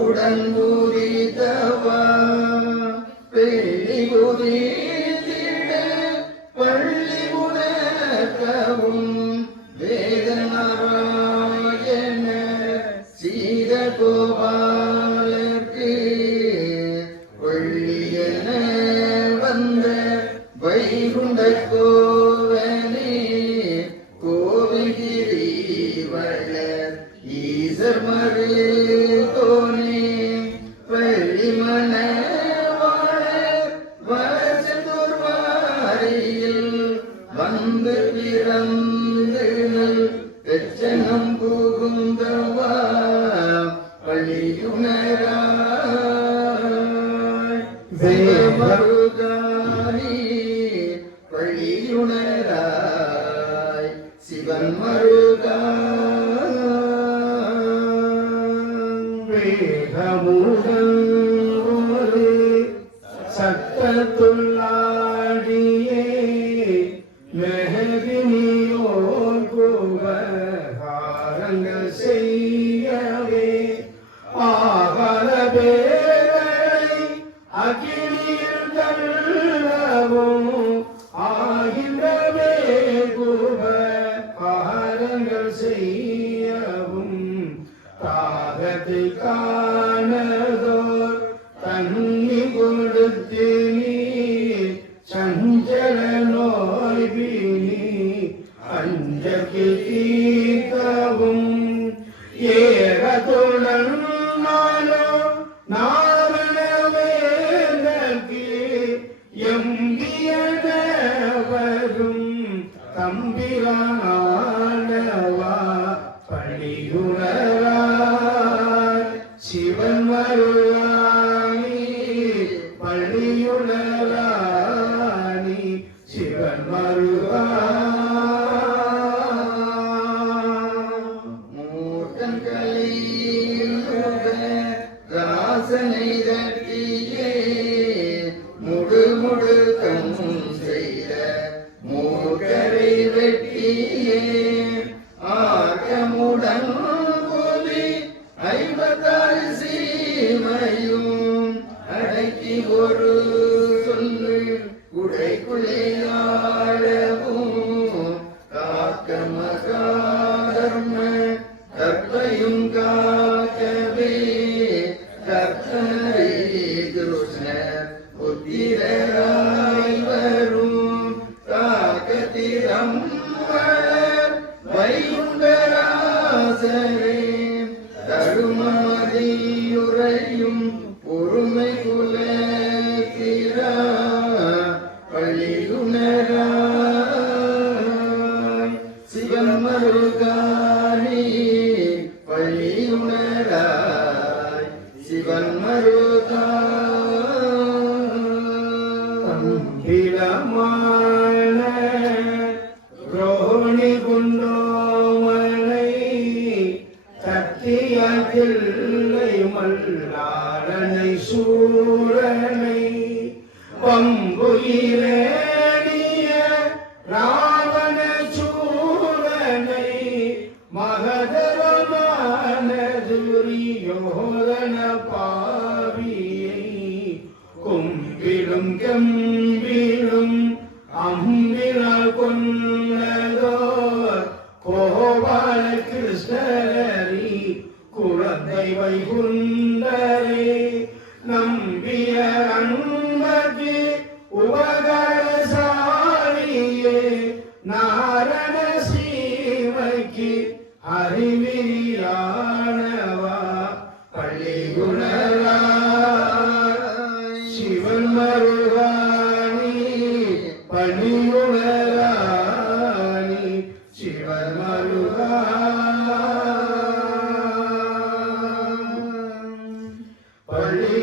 உடன் உரிதவா பேழி உரித்திட பள்ளி உணர்த்தவும் வேதநாராயண சீத கோபாலர்க்கு ஒள்ளியன வந்த வைகுண்ட கோவனே கோவிகிரி வளர் ஈசர் மரே வந்து பிறந்து நல் பெற்றனம் புகுந்தவா பள்ளியுணராய் மருகானி பள்ளியுணராய் சிவன் மருகா அகிலில் தள்ளவும் ஆகின்றவே குபகாரங்கள் செய்யவும் தாகத்தை காணதோர் தண்ணி கொடுத்து நீ சஞ்சல நோய் பிணி அஞ்சக்கு தீர்க்கவும் தம்பிரானவா ஆக்கமுடன் புலி ஐம்பத்தாறு சீமையும் அடக்கி ஒரு சொல்லு உடைக்குள்ளே ஆழவும். காக்க மகாதர்ம கற்பையும் காக்கவே கர்த்தரை கிருஷ்ண புத்திரராய் தருமதியுரையும் பொறுமை குலத்திரா பள்ளியுணராய் சிவன் மருகானி பள்ளியுணராய் சிவன் மருகா பம்புயிரேணிய ராவண சூரனை மகதரமான துரியோதன பாவியை கும்பிடும் கம்பிடும் அம்பினால் கொன்னதோ கோபால கிருஷ்ணரி குழந்தை வைகுண்டரே நம்பிய அன்பு நாரண சீமைக்கு அறிவியானவா பள்ளிகுணரா சிவன் மருவாணி பள்ளி குணராணி சிவன் மருவா பள்ளி